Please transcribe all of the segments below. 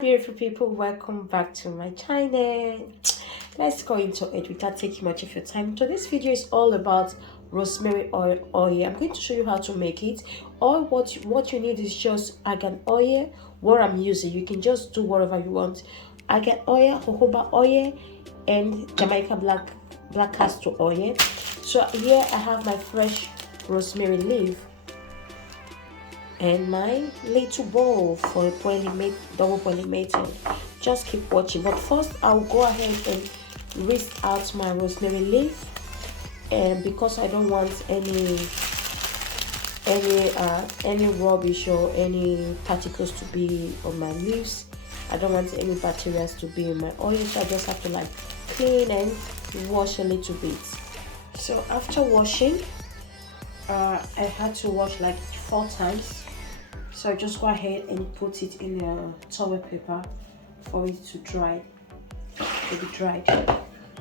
Beautiful people, welcome back to my channel. Let's go into it without taking much of your time. So this video is all about rosemary oil. I'm going to show you how to make it. All what you need is just argan oil. What I'm using, you can just do whatever you want. Argan oil, jojoba oil, and Jamaica black castor oil. So here I have my fresh rosemary leaf and my little bowl for double boiling method. Just keep watching, but first I'll go ahead and whisk out my rosemary leaf, and because I don't want any rubbish or any particles to be on my leaves. I don't want any bacteria to be in my oil, so I just have to like clean and wash a little bit. So after washing, I had to wash like 4 times. So just go ahead and put it in a towel paper for it to dry, to be dried.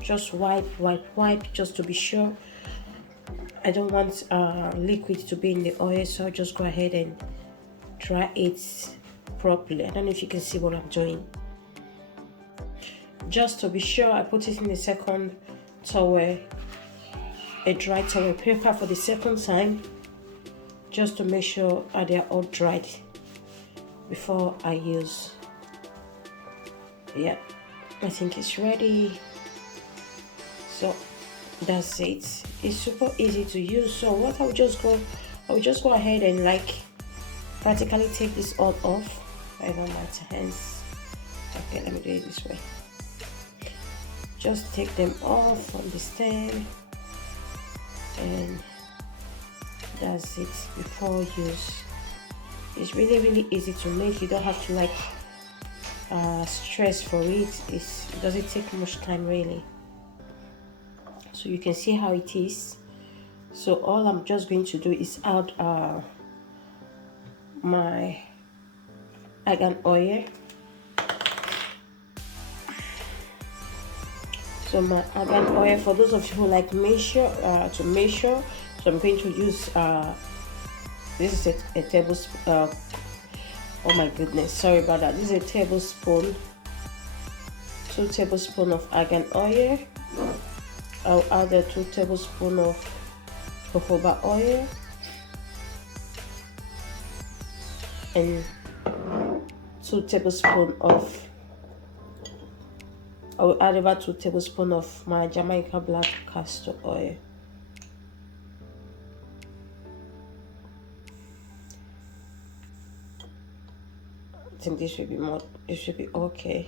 Just wipe just to be sure. I don't want liquid to be in the oil, so I'll just go ahead and dry it properly. I don't know if you can see what I'm doing. Just to be sure, I put it in the second towel, a dry towel paper for the second time, just to make sure they are all dried before I use. Yeah, I think it's ready. So that's it. It's super easy to use. So what I will just go ahead and like practically take this all off. I don't like hands. Okay, let me do it this way. Just take them off from the stem, and that's it before use. It's really easy to make. You don't have to like stress for it. It doesn't take much time really. So you can see how it is. So all I'm just going to do is add my argan oil. So my argan oil, for those of you who like measure, so I'm going to use this is a tablespoon. Oh my goodness, sorry about that. This is a tablespoon, 2 tablespoons of argan oil. I'll add the 2 tablespoons of jojoba oil and 2 tablespoons of. I will add about 2 tablespoons of my Jamaica black castor oil. I think this should be more. It should be okay.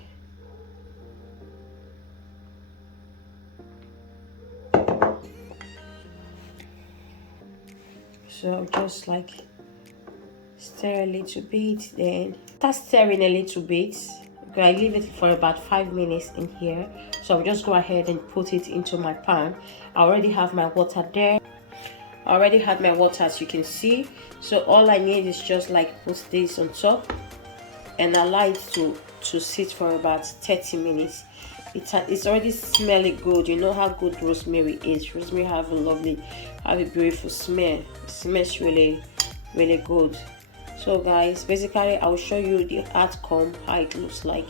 So I'll just like stir a little bit. Then start stirring a little bit. I leave it for about 5 minutes in here. So I'll just go ahead and put it into my pan. I already have my water there. I already had my water, as you can see. So all I need is just like put this on top and allow it to sit for about 30 minutes. It's already smelling good. You know how good rosemary is. Rosemary have a beautiful smell. It smells really good. So guys, basically I'll show you the outcome, how it looks like.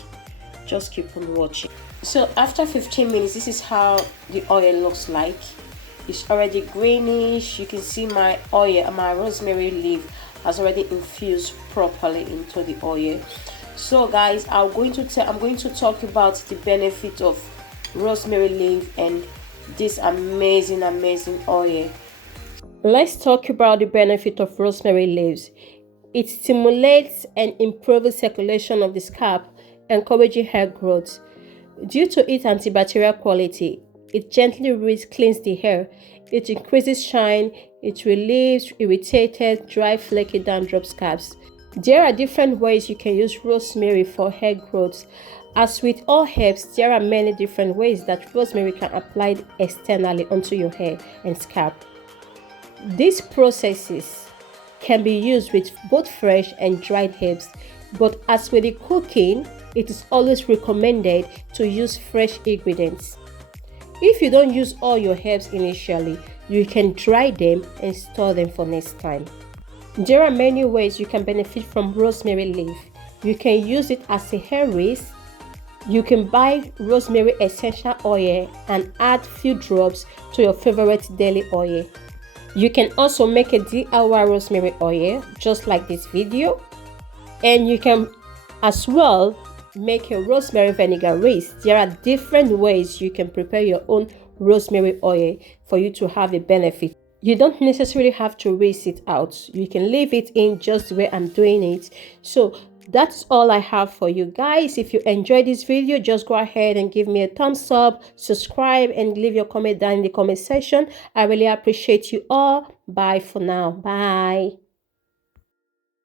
Just keep on watching. So after 15 minutes, this is how the oil looks like. It's already greenish. You can see my oil, my rosemary leaf has already infused properly into the oil. So guys, I'm going to talk about the benefit of rosemary leaf and this amazing oil. Let's talk about the benefit of rosemary leaves. It stimulates and improves circulation of the scalp, encouraging hair growth. Due to its antibacterial quality, it gently cleans the hair. It increases shine. It relieves irritated, dry, flaky dandruff scalps. There are different ways you can use rosemary for hair growth. As with all herbs, there are many different ways that rosemary can apply externally onto your hair and scalp. These processes can be used with both fresh and dried herbs, but as with the cooking, it is always recommended to use fresh ingredients. If you don't use all your herbs initially, you can dry them and store them for next time. There are many ways you can benefit from rosemary leaf. You can use it as a hair rinse. You can buy rosemary essential oil and add few drops to your favorite daily oil. You can also make a DIY rosemary oil just like this video, and you can as well make a rosemary vinegar rinse. There are different ways you can prepare your own rosemary oil for you to have a benefit. You don't necessarily have to rinse it out. You can leave it in just the way I'm doing it. So that's all I have for you guys. If you enjoyed this video, just go ahead and give me a thumbs up, subscribe, and leave your comment down in the comment section. I really appreciate you all. Bye for now. Bye.